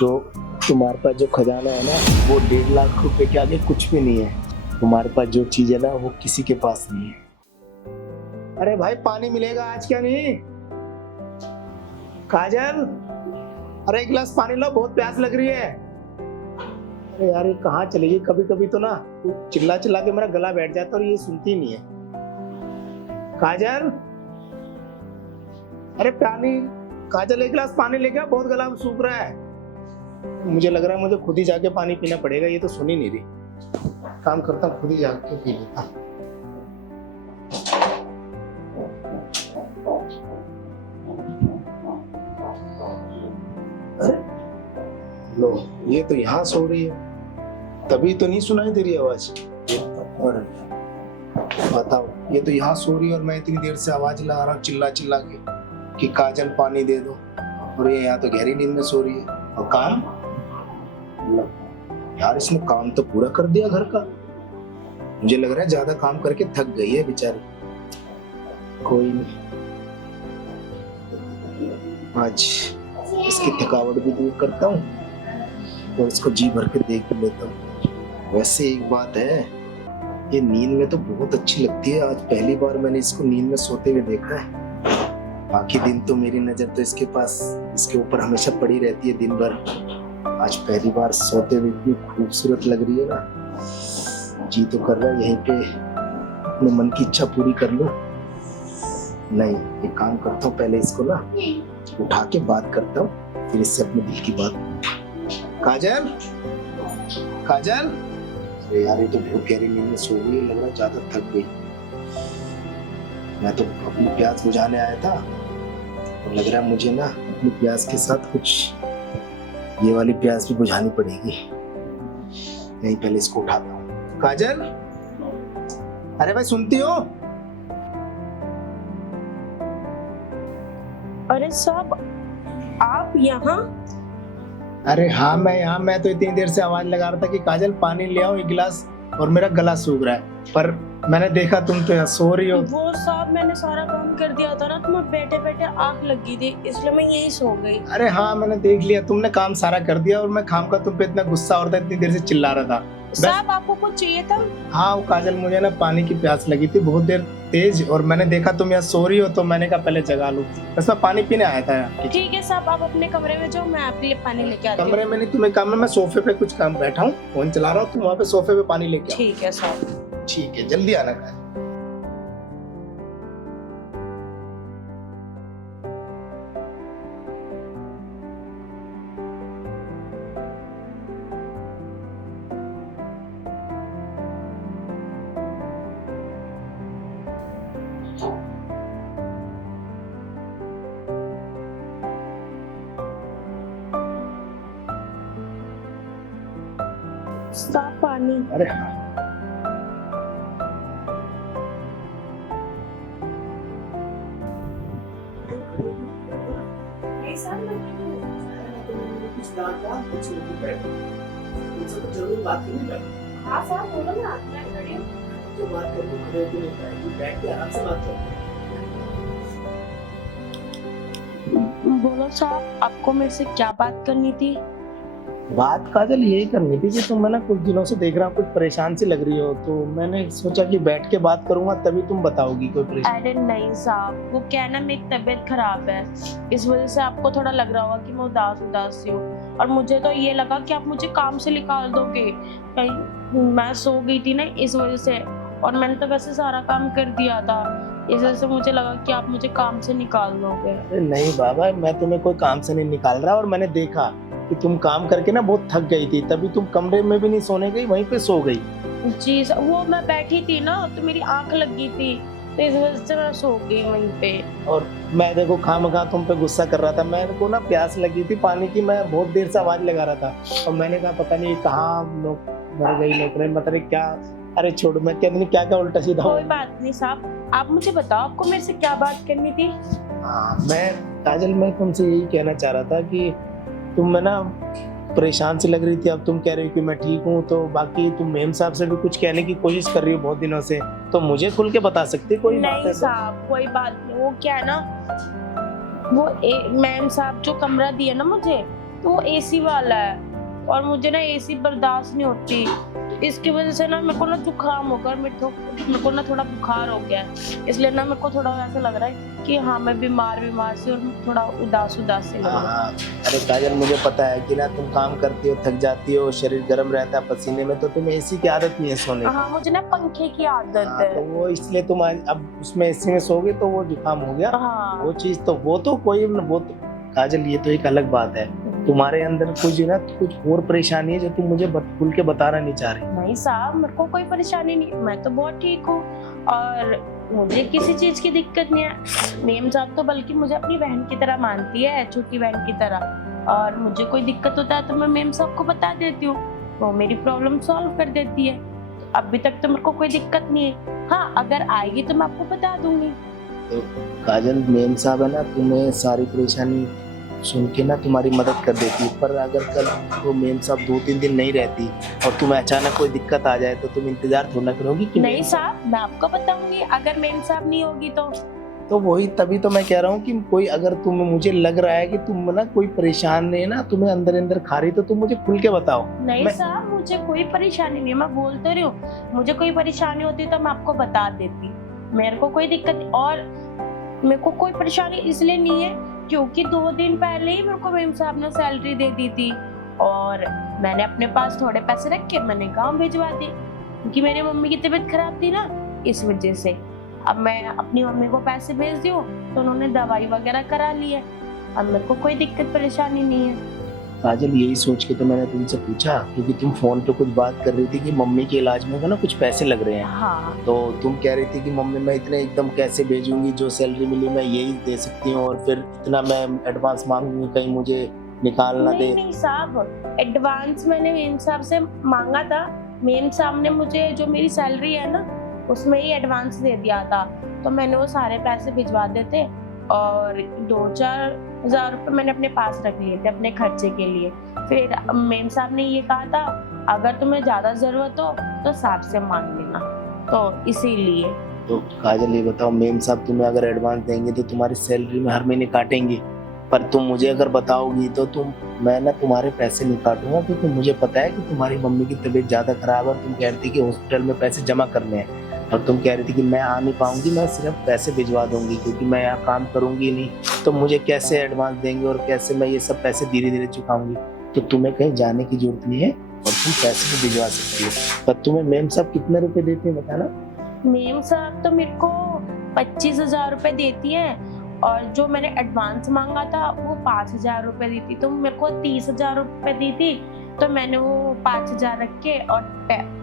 तो तुम्हारे पास जो खजाना है ना वो 1.5 लाख रुपए के आगे कुछ भी नहीं है। तुम्हारे पास जो चीज है ना वो किसी के पास नहीं है। अरे भाई पानी मिलेगा आज क्या नहीं? काजल, अरे एक गिलास पानी लो, बहुत प्यास लग रही है। अरे यार ये कहाँ चली गई? कभी कभी तो ना चिल्ला चिल्ला के मेरा गला बैठ जाता है और ये सुनती नहीं है। काजल, अरे पानी, काजल एक गिलास पानी लेके आ, बहुत गला सूख रहा है। मुझे लग रहा है मुझे खुद ही जाके पानी पीना पड़ेगा, ये तो सुन ही नहीं रही। काम करता हूँ, खुद ही जाके पी लेता। अरे लो, ये तो यहाँ सो रही है, तभी तो नहीं सुनाई तेरी आवाज। और बताओ, ये तो यहाँ सो रही है और मैं इतनी देर से आवाज लगा रहा हूँ चिल्ला चिल्ला के कि काजल पानी दे दो, और ये यहाँ तो गहरी नींद में सो रही है। और काम, यार इसने काम तो पूरा कर दिया घर का। मुझे लग रहा है ज्यादा काम करके थक गई है बेचारी। कोई नहीं, आज इसकी थकावट भी दूर करता हूँ और इसको जी भर के देख लेता हूँ। वैसे एक बात है, ये नींद में तो बहुत अच्छी लगती है। आज पहली बार मैंने इसको नींद में सोते हुए देखा है। बाकी दिन तो मेरी नजर तो इसके पास, इसके ऊपर हमेशा पड़ी रहती है दिन भर। आज पहली बार सोते हुए इतनी खूबसूरत लग रही है ना, जी तो कर रहा है यहीं पे अपने मन की इच्छा पूरी कर लूं। नहीं, एक काम करता हूँ, पहले इसको ना उठा के बात करता हूँ, फिर इससे अपने दिल की बात। काजल, काजल, अरे यार ये तो बहुत गहरी नींद में सो गई, लग रहा है ज्यादा थक गई। मैं तो अपनी प्यास बुझाने आया था और लग रहा है मुझे ना अपनी प्यास के साथ कुछ ये वाली प्यास भी बुझानी पड़ेगी। नहीं, पहले इसको उठाता हूँ। काजल, अरे भाई सुनती हो? अरे साहब, आप यहाँ? अरे हाँ मैं यहाँ, मैं तो इतनी देर से आवाज लगा रहा था कि काजल पानी ले आओ एक गिलास, और मेरा गला सूख रहा है, पर मैंने देखा तुम तो यहाँ सो रही हो। वो साहब मैंने सारा काम कर दिया था ना, तुम्हें बैठे बैठे आँख लगी थी, इसलिए मैं यही सो गई। अरे हाँ मैंने देख लिया, तुमने काम सारा कर दिया और मैं खाम का तुम पे इतना गुस्सा हो रहा था, इतनी देर से चिल्ला रहा था। साहब आपको कुछ चाहिए था? हाँ वो काजल, मुझे ना पानी की प्यास लगी थी बहुत देर तेज, और मैंने देखा तुम यहाँ सो रही हो तो मैंने कहा पहले जगा लूं, बस मैं पानी पीने आया था यहाँ। ठीक है साहब, आप अपने कमरे में जाओ, मैं आपके लिए पानी लेके आती हूँ। कमरे में नहीं, तुम्हें काम है, मैं सोफे पे कुछ काम बैठा हूँ, फोन चला रहा हूँ, तुम वहाँ पे सोफे पे पानी लेके आओ। ठीक है साहब। ठीक है, जल्दी आना काजल। साहब पानी। अरे हाँ, जरूर बात करनी। हाँ साहब बोलो ना, मैं खड़ी हूँ। जो बात करके खड़े होके नहीं पाएगी, बैठ के आराम से बात करते हैं। बोलो साहब, आपको मेरे से क्या बात करनी थी? बात काजल यही करनी थी कि तुम, मैं ना कुछ दिनों से देख रहा हूँ कुछ परेशान सी लग रही हो, तो मैंने सोचा कि बैठ के बात करूंगा तभी तुम बताओगी कोई परेशानी। अरे नहीं साहब, वो क्या है ना, मेरी तबीयत खराब है, इस वजह से आपको थोड़ा लग रहा होगा कि मैं उदास उदास सी हूँ, और मुझे तो ये लगा कि आप मुझे काम से निकाल दोगे, कहीं मैं सो गई थी ना इस वजह से, और मैंने तो वैसे सारा काम कर दिया था, इस वजह से मुझे लगा कि आप मुझे काम से निकाल दोगे। अरे नहीं बाबा, मैं तुम्हें कोई काम से नहीं निकाल रहा, और मैंने देखा कि तुम काम करके ना बहुत थक गई थी, तभी तुम कमरे में भी नहीं सोने गई, वहीं पे सो गई। जी वो मैं बैठी थी ना तो मेरी आंख लगी थी, तो इस वजह से मैं सो गई वहीं पे। और मैं देखो खामखा तुम पे गुस्सा कर रहा था, मेरे को ना प्यास लगी थी पानी की, मैं बहुत देर से आवाज लगा रहा था, और मैंने कहा पता नहीं कहाँ लोग मर गई नौकरी, मतलब क्या। अरे छोड़, मैं क्या नहीं, क्या क्या उल्टा सीधा। कोई बात नहीं साहब, आप मुझे बताओ आपको मेरे से क्या बात करनी थी? हाँ मैं काजल, मैं तुमसे यही कहना चाह रहा था कि तुम ना परेशान सी लग रही थी, अब तुम कह रही हो कि मैं ठीक हूँ, तो बाकी तुम मेम साहब से भी कुछ कहने की कोशिश कर रही हो बहुत दिनों से, तो मुझे खुल के बता सकती कोई बात है नहीं तो? साहब कोई बात नहीं, वो क्या है ना, वो मैम साहब जो कमरा दिया ना मुझे, वो एसी वाला है और मुझे ना एसी बर्दाश्त नहीं होती। तो इसकी वजह से ना मेरे को ना जुकाम होकर मेरे को ना थोड़ा बुखार हो गया है। इसलिए ना मेरे को थोड़ा ऐसा लग रहा है कि हाँ मैं बीमार सी और थोड़ा उदास सी लग रहा है। हाँ, अरे काजल मुझे पता है कि ना तुम काम करती हो, थक जाती हो, शरीर गर्म रहता है पसीने में, तो तुम्हें एसी की आदत नहीं है सोने की। हाँ मुझे ना पंखे की आदत हाँ, है। तो वो इसलिए तुम अब उसमें एसी में सोगे तो वो जुकाम हो गया। हाँ वो चीज तो वो तो कोई वो तो काजल ये तो एक अलग बात है। तुम्हारे अंदर कुछ ना कुछ और परेशानी है जो तुम मुझे खुल के बताना नहीं चाह रही। नहीं साहब मेरे को कोई परेशानी नहीं, मैं तो बहुत ठीक हूँ और मुझे किसी चीज की दिक्कत नहीं है। मेम साहब तो बल्कि मुझे अपनी बहन की तरह मानती है, छोटी बहन की तरह। और मुझे कोई दिक्कत होता है तो मैं मेम साहब को बता देती हूँ, वो मेरी प्रॉब्लम सॉल्व कर देती है। अभी तक तो मेरे को कोई दिक्कत नहीं है। हाँ अगर आएगी तो मैं आपको बता दूंगी। तो काजल मेम साहब है ना तुम्हें सारी परेशानी सुन के ना तुम्हारी मदद कर देती, पर अगर कल वो मेम साहब 2-3 दिन नहीं रहती और तुम्हें अचानक कोई दिक्कत आ जाए तो तुम इंतजार थोड़ा करोगी कि नहीं साहब मैं आपको बताऊंगी अगर मेम साहब नहीं होगी तो वही तभी तो मैं कह रहा हूँ कि कोई अगर तुम्हें मुझे लग रहा है कि तुम ना कोई परेशान नहीं है ना, तुम्हें अंदर अंदर खा रही, तो तुम मुझे खुल के बताओ। नहीं साहब मुझे कोई परेशानी नहीं है, मैं बोल तो रही हूँ। मुझे कोई परेशानी होती तो मैं आपको बता देती, मेरे को कोई दिक्कत नहीं। और मेरे को कोई परेशानी इसलिए नहीं है क्योंकि 2 दिन पहले ही मेरे को मेम साहब ने सैलरी दे दी थी और मैंने अपने पास थोड़े पैसे रख के मैंने गाँव भिजवा दिए क्योंकि मेरी मम्मी की तबीयत खराब थी ना, इस वजह से। अब मैं अपनी मम्मी को पैसे भेज दी हूँ तो उन्होंने दवाई वगैरह करा ली है, अब मेरे को कोई दिक्कत परेशानी नहीं है। काजल यही सोच के तो मैंने तुमसे पूछा, क्योंकि तुम फोन पे कुछ बात कर रही थी कि मम्मी के इलाज में ना कुछ पैसे लग रहे हैं। हाँ तो तुम कह रही थी कि मम्मी मैं इतने एकदम कैसे भेजूंगी, जो सैलरी मिली मैं यही दे सकती हूँ और फिर इतना मैं एडवांस मांगूंगी कहीं मुझे निकाल ना दे। नहीं साहब एडवांस मैंने मेम साहब से मांगा था। मेम साहब ने मुझे जो मेरी सैलरी है ना उसमें ही एडवांस दे दिया था, तो मैंने वो सारे पैसे भिजवा देते और 2-4 हजार रुपये मैंने अपने पास रख लिए थे अपने खर्चे के लिए। फिर मेम साहब ने ये कहा था अगर तुम्हें ज्यादा जरूरत हो तो साहब से मांग लेना, तो इसीलिए। तो काजल ये बताओ, मेम साहब तुम्हें अगर एडवांस देंगे तो तुम्हारी सैलरी में हर महीने काटेंगे, पर तुम मुझे अगर बताओगी तो मैं ना तुम्हारे पैसे नहीं काटूंगा, क्योंकि मुझे पता है कि तुम्हारी मम्मी की तबीयत ज्यादा खराब है। तुम कह रही थी कि हॉस्पिटल में पैसे जमा करने हैं और तुम कह रही थी कि मैं आ नहीं पाऊंगी, मैं सिर्फ पैसे भिजवा दूंगी क्योंकि मैं यहाँ काम करूंगी नहीं, तो मुझे कैसे एडवांस देंगे और कैसे मैं ये सब पैसे धीरे धीरे चुकाऊंगी। तो तुम्हें कहीं जाने की जरूरत नहीं है और तुम पैसे भी भिजवा सकती हो। पर तुम्हें मेम साहब कितने रुपए देते हैं बताना। मेम साहब तो मेरे को 25,000 रुपए देती है और जो मैंने एडवांस मांगा था वो 5,000 रुपए दी थी, तो मेरे को 30,000 रुपए दी थी, तो मैंने वो 5,000 रख के और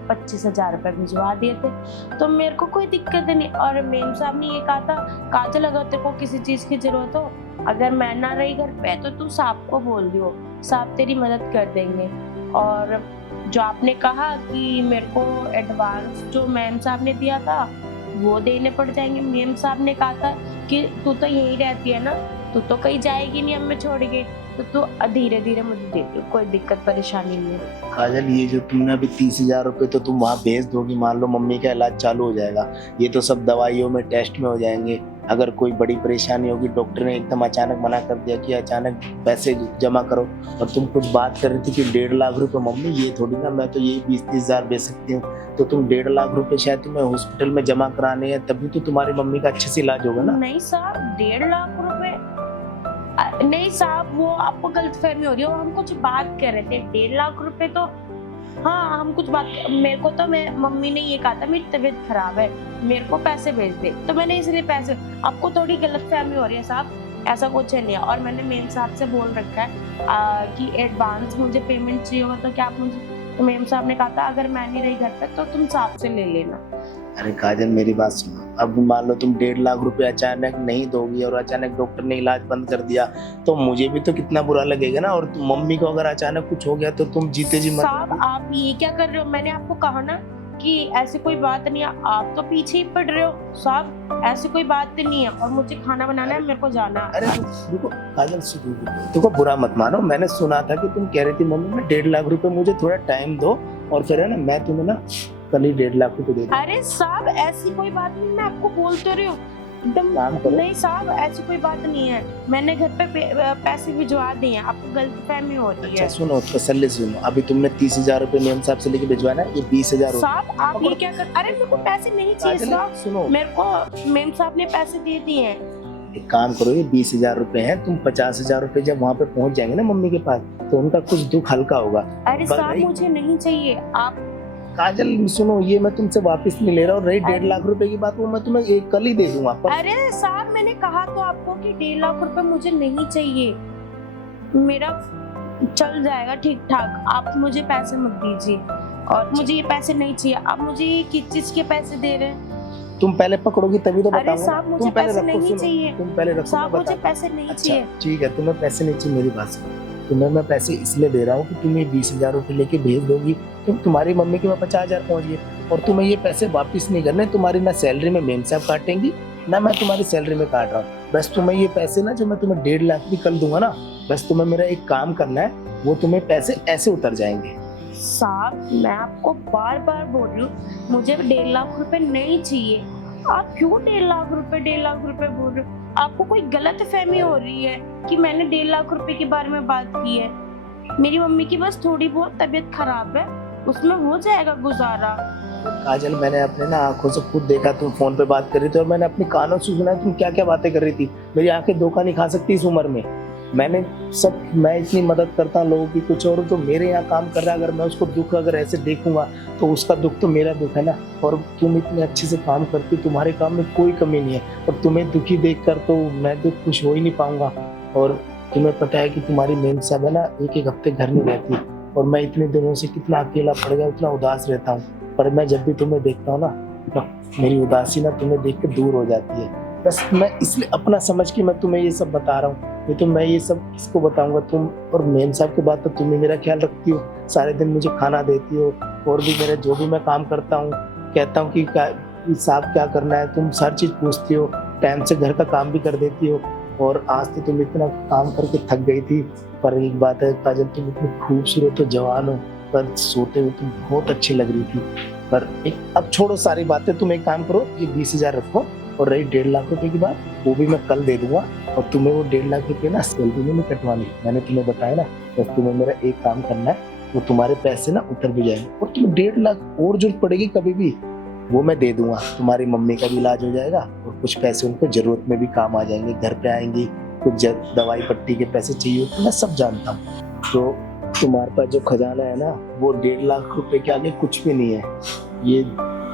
25,000 रुपए भिजवा दिए थे, तो मेरे को कोई दिक्कत नहीं। और मेम साहब ने ये कहा था काजल अगर तेरे को किसी चीज की जरूरत हो, अगर मैं ना रही घर पे तो तू साहब को बोल दियो, साहब तेरी मदद कर देंगे। और जो आपने कहा कि मेरे को एडवांस जो मेम साहब ने दिया था वो देने पड़ जाएंगे, मेम साहब ने कहा था कि तू तो यहीं रहती है ना, तू तो कहीं जाएगी नहीं हमें छोड़ के, तो तू धीरे धीरे मुझे दे दो, कोई दिक्कत परेशानी नहीं है। काजल ये जो तुमने अभी 30,000 रुपए तो तुम वहाँ भेज दोगी, मान लो मम्मी का इलाज चालू हो जाएगा, ये तो सब दवाइयों में टेस्ट में हो जाएंगे। अगर कोई बड़ी परेशानी होगी, डॉक्टर ने एकदम अचानक मना कर दिया कि अचानक पैसे जमा करो, और तुम कुछ बात कर रही थी कि 1.5 लाख रुपए, मम्मी ये थोड़ी ना मैं तो यही 20-30 हजार भेज सकती हूँ, तो तुम 1.5 लाख रुपए शायद तुम्हें हॉस्पिटल में जमा कराने हैं, तभी तो तुम्हारी मम्मी का अच्छे से इलाज होगा ना। नहीं साहब 1.5 लाख रुपए नहीं साहब, वो आपको गलतफहमी हो रही है, हम कुछ बात कर रहे थे 1.5 लाख रुपए तो हाँ हम कुछ बात, मेरे को तो मम्मी ने ये कहा था मेरी तबीयत खराब है मेरे को पैसे भेज दे, तो मैंने इसलिए पैसे, आपको थोड़ी गलतफहमी हो रही है साहब, ऐसा कुछ नहीं है। और मैंने मेम साहब से बोल रखा है कि एडवांस मुझे पेमेंट चाहिए होगा तो क्या आप मुझे, तो मेम साहब ने कहा था अगर मैं नहीं रही घर पे तो तुम साहब से ले लेना। अरे काजल मेरी बात सुनो, अब मान लो तुम 1.5 लाख रुपए अचानक नहीं दोगी और अचानक डॉक्टर ने इलाज बंद कर दिया, तो मुझे भी तो कितना बुरा लगेगा ना, और मम्मी को अगर अचानक कुछ हो गया तो तुम जीते जी मत। साहब आप ये क्या कर रहे हो, मैंने आपको कहा ना कि ऐसी कोई बात नहीं है, आप तो पीछे ही पड़ रहे हो साहब, ऐसी कोई बात नहीं है। और मुझे खाना बनाना है, मेरे को जाना है। अरे रुको काजल, देखो बुरा मत मानो, मैंने सुना था कि तुम कह रही थी मम्मी मैं 1.5 लाख रुपए मुझे थोड़ा टाइम दो और फिर है ना मैं तुम्हें ना कल ही 1.5 लाख रुपए दे दूँ। अरे साहब ऐसी कोई बात नहीं, मैं आपको बोल तो रही हूँ, एकदम काम करो। नहीं साहब, ऐसी कोई बात नहीं है। मैंने घर पे पैसे भिजवा दिए हैं, आपको गलतफहमी हो रही अच्छा है। सुनो, तसल्ली से सुनो, अभी तुमने 30,000 रुपए मेम साहब से लेके भिजवाना है, ये 20,000 साहब आप ये क्या कर, अरे मेरे को पैसे नहीं चाहिए काजल साहब, सुनो, मेरे को मेम साहब ने पैसे दे दिए हैं। एक काम करो, ये 20,000 रुपए हैं, तुम 50,000 रुपए जब वहाँ पे पहुंच जाएंगे ना मम्मी के पास, तो उनका कुछ दुख हल्का होगा। अरे साहब मुझे नहीं चाहिए। आप काजल सुनो, ये मैं तुमसे वापस नहीं ले रहा, और रही 1.5 लाख रुपए की बात, वो मैं तुम्हें एक कल ही दे दूंगा। पर अरे साहब मैंने कहा तो आपको कि 1.5 लाख रुपए मुझे नहीं चाहिए, मेरा चल जाएगा ठीक ठाक, आप मुझे पैसे मत दीजिए। और मुझे ये पैसे नहीं चाहिए। आप मुझे ये किस चीज के पैसे दे रहे हैं? तुम पहले पकड़ोगी तभी तो अरे बताऊंगा। साहब मुझे तुम पहले पैसे रखो, नहीं सुनो, चाहिए तुम पहले रखो, साहब, मैं मुझे बताता पैसे नहीं हूं। अच्छा चाहिए। ठीक है, तुम्हें पैसे नहीं चाहिए, मेरी बात सुनो। तुम्हें मैं पैसे इसलिए दे रहा हूँ कि तुम ये 20,000 रुपए लेके भेज दोगी, तुम तुम्हारी मम्मी के पास 50,000 पहुंच गए, और तुम्हें ये पैसे वापस नहीं करने। तुम्हारी ना सैलरी में मेम साहब काटेंगी, ना मैं तुम्हारी सैलरी में काट रहा हूँ। बस तुम्हें ये पैसे ना, जो मैं तुम्हें 1.5 लाख भी कल दूंगा ना, बस तुम्हें मेरा एक काम करना है, वो तुम्हें पैसे ऐसे उतर जाएंगे। साहब मैं आपको बार बार बोल रही हूँ, मुझे 1.5 लाख रुपए नहीं चाहिए। आप क्यों 1.5 लाख रुपए बोल रहे हो? आपको कोई गलत फहमी हो रही है कि मैंने 1.5 लाख रुपए के बारे में बात की है। मेरी मम्मी की बस थोड़ी बहुत तबीयत खराब है, उसमें हो जाएगा गुजारा। काजल, मैंने अपने ना आंखों से खुद देखा, तुम फोन पे बात कर रही थी, और मैंने अपने कानों से सुना तुम क्या क्या बातें कर रही थी। मेरी आंखें धोखा नहीं खा सकती इस उम्र में। मैं इतनी मदद करता हूँ लोगों की, कुछ और तो मेरे यहाँ काम कर रहा है, अगर मैं उसको दुख अगर ऐसे देखूंगा तो उसका दुख तो मेरा दुख है ना। और तुम इतने अच्छे से काम करती, तुम्हारे काम में कोई कमी नहीं है, और तुम्हें दुखी देखकर तो मैं तो खुश हो ही नहीं पाऊंगा। और तुम्हें पता है कि तुम्हारी मेम साहब है ना, एक हफ्ते घर नहीं रहती, और मैं इतने दिनों से कितना अकेला पड़ गया, इतना उदास रहता हूँ। पर मैं जब भी तुम्हें देखता हूँ ना, मेरी उदासी ना तुम्हें देख के दूर हो जाती है। बस मैं इसलिए अपना समझ के मैं तुम्हें ये सब बता रहा हूँ, नहीं तो मैं ये सब किसको बताऊंगा। तुम और मेम साहब के बाद तो तुम ही मेरा ख्याल रखती हो, सारे दिन मुझे खाना देती हो, और भी मेरे जो भी मैं काम करता हूँ, कहता हूँ कि साहब क्या करना है, तुम हर चीज़ पूछती हो, टाइम से घर का काम भी कर देती हो। और आज तो तुम इतना काम करके थक गई थी। पर एक बात है काजल, तुम इतनी खूबसूरत हो, जवान हो, पर सोते हुए तुम बहुत अच्छी लग रही थी। पर अब छोड़ो सारी बातें, तुम एक काम करो, ये 20,000 रखो, और रही 1.5 लाख रुपए की बात, वो भी मैं कल दे दूंगा। और तुम्हें वो 1.5 लाख रुपए ना सैलरी में नहीं कटवानी, मैंने तुम्हें बताया ना। बस तुम्हें मेरा एक काम करना है, वो तुम्हारे पैसे ना उतर भी जाएंगे, और तुम्हें 1.5 लाख और जरूरत पड़ेगी कभी भी, वो मैं दे दूंगा। तुम्हारी मम्मी का भी इलाज हो जाएगा, और कुछ पैसे उनको जरूरत में भी काम आ जाएंगे, घर पे आएंगी, कुछ दवाई पट्टी के पैसे चाहिए तो मैं सब जानता हूँ। तो तुम्हारे पास जो खजाना है ना, वो 1.5 लाख रुपए के आगे कुछ भी नहीं है। ये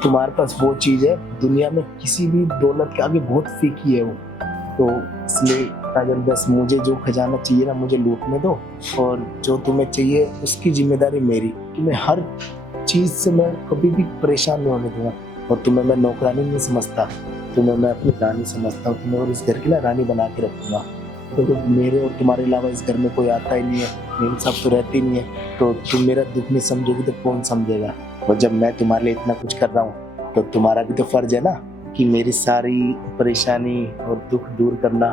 तुम्हारे पास वो चीज है, दुनिया में किसी भी दौलत के आगे बहुत फीकी है वो। तो इसलिए काजल, बस मुझे जो खजाना चाहिए ना, मुझे लूटने दो, और जो तुम्हें चाहिए उसकी जिम्मेदारी मेरी, कि मैं हर चीज से मैं कभी भी परेशान नहीं होने दूंगा। और तुम्हें मैं नौकरानी नहीं समझता, तुम्हें मैं अपनी रानी समझता हूँ, तुम्हें और इस घर की ना रानी बना के रखूंगा। तो मेरे और तुम्हारे अलावा इस घर में कोई आता ही नहीं है, मेम साहब तो रहती नहीं है, तो तुम मेरा दुख नहीं समझोगी तो कौन समझेगा। और जब मैं तुम्हारे लिए इतना कुछ कर रहा हूँ, तो तुम्हारा भी तो फर्ज है ना कि मेरी सारी परेशानी और दुख दूर करना।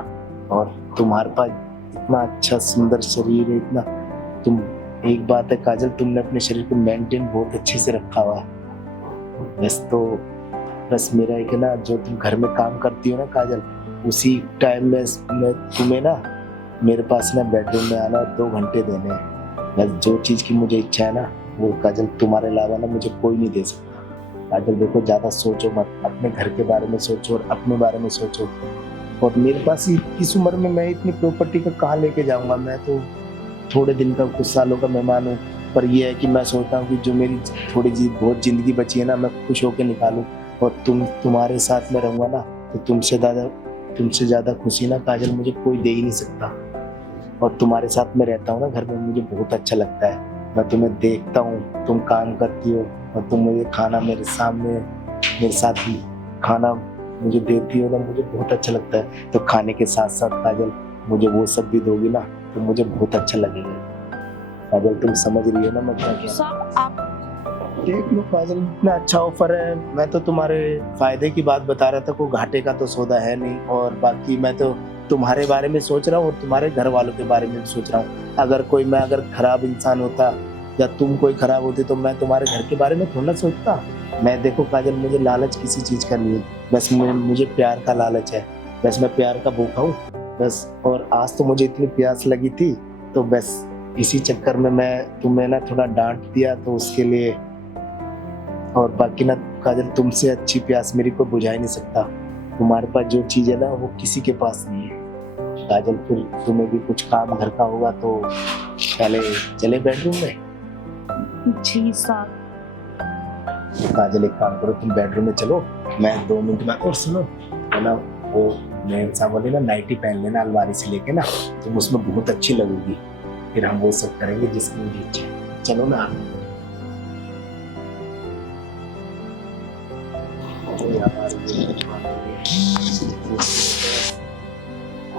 और तुम्हारे पास इतना अच्छा सुंदर शरीर है, इतना तुम, एक बात है काजल, तुमने अपने शरीर को मेंटेन बहुत अच्छे से रखा हुआ है। बस मेरा एक ना, जो तुम घर में काम करती हो ना काजल, उसी टाइम में मैं तुम्हें ना, मेरे पास ना बेडरूम में आना 2 घंटे देने हैं। बस जो चीज़ की मुझे इच्छा है ना, वो काजल तुम्हारे अलावा ना मुझे कोई नहीं दे सकता। काजल देखो, ज़्यादा सोचो मत, अपने घर के बारे में सोचो और अपने बारे में सोचो। और मेरे पास ही इस उम्र में मैं इतनी प्रॉपर्टी का कहाँ लेके जाऊँगा, मैं तो थोड़े दिन का, कुछ सालों का मेहमान हूँ। पर यह है कि मैं सोचता हूँ कि जो मेरी बहुत ज़िंदगी बची है ना, मैं खुश होकर निकालूँ। और तुम्हारे साथ में रहूँगा ना, तो तुमसे ज़्यादा खुशी ना काजल मुझे कोई दे ही नहीं सकता। और तुम्हारे साथ में रहता हूँ ना घर में, मुझे बहुत अच्छा लगता है। मैं तुम्हें देखता हूँ, तुम काम करती हो, और तुम मुझे खाना मेरे सामने, मेरे साथ ही खाना मुझे देती हो ना, मुझे बहुत अच्छा लगता है। तो खाने के साथ साथ काजल मुझे वो सब भी दोगी ना, तो मुझे बहुत अच्छा लगेगा। काजल तुम समझ रही हो ना मैं क्या कह रहा हूँ? आप देख लो काजल, इतना अच्छा ऑफर है, मैं तो तुम्हारे फायदे की बात बता रहा था, कोई घाटे का तो सौदा है नहीं। और बाकी मैं तो तुम्हारे बारे में सोच रहा हूँ, और तुम्हारे घर वालों के बारे में भी सोच रहा हूँ। अगर मैं खराब इंसान होता या तुम कोई खराब होती तो मैं तुम्हारे घर के बारे में थोड़ा सोचता। मैं देखो काजल, मुझे लालच किसी चीज का नहीं है, बस मुझे प्यार का लालच है। बस मैं प्यार का भूखा हूँ बस। और आज तो मुझे इतनी प्यास लगी थी, तो बस इसी चक्कर में मैं तुम्हें ना थोड़ा डांट दिया, तो उसके लिए। और बाकी ना काजल, तुमसे अच्छी प्यास मेरी कोई बुझा ही नहीं सकता। तुम्हारे पास जो चीज है ना वो किसी के पास नहीं है काजल। फिर तुम्हें भी कुछ काम घर का होगा तो पहले चले बेडरूम में। जी साहब। काजल एक काम करो, तुम बेडरूम में चलो, मैं 2 मिनट में। और सुनो, है ना वो मेरे साहब वाली ना नाइटी पहन लेना अलमारी से लेके ना, तुम उसमें बहुत अच्छी लगेगी। फिर हम वो सब करेंगे जिसकी मुझे इच्छा है। चलो ना। तो यार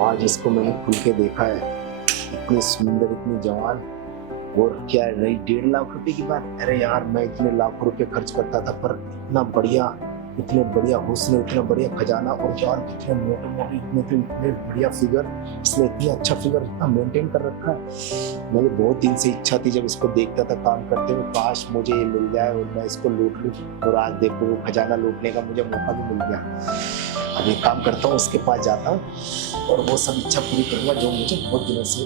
आज इसको मैंने खुल के देखा है, इतनी सुंदर, इतनी जवान। और क्या रही 1.5 लाख रुपए की बात। अरे यार, मैं इतने लाख रुपए खर्च करता था, पर इतना बढ़िया, इतने बढ़िया हुस्न, इतना बढ़िया खजाना, और यार इतने मोटे मोटे, इतने बढ़िया फिगर, इसने इतना अच्छा फिगर इतना मेंटेन कर रखा है। मुझे बहुत दिन से इच्छा थी, जब इसको देखता था काम करते हुए, काश मुझे ये मिल जाए और मैं इसको लूट लूं। और आज देखो वो खजाना लूटने का मुझे मौका भी मिल गया। अब एक काम करता हूँ, उसके पास जाता हूँ और वो सब इच्छा पूरी करूंगा जो मुझे बहुत दिनों से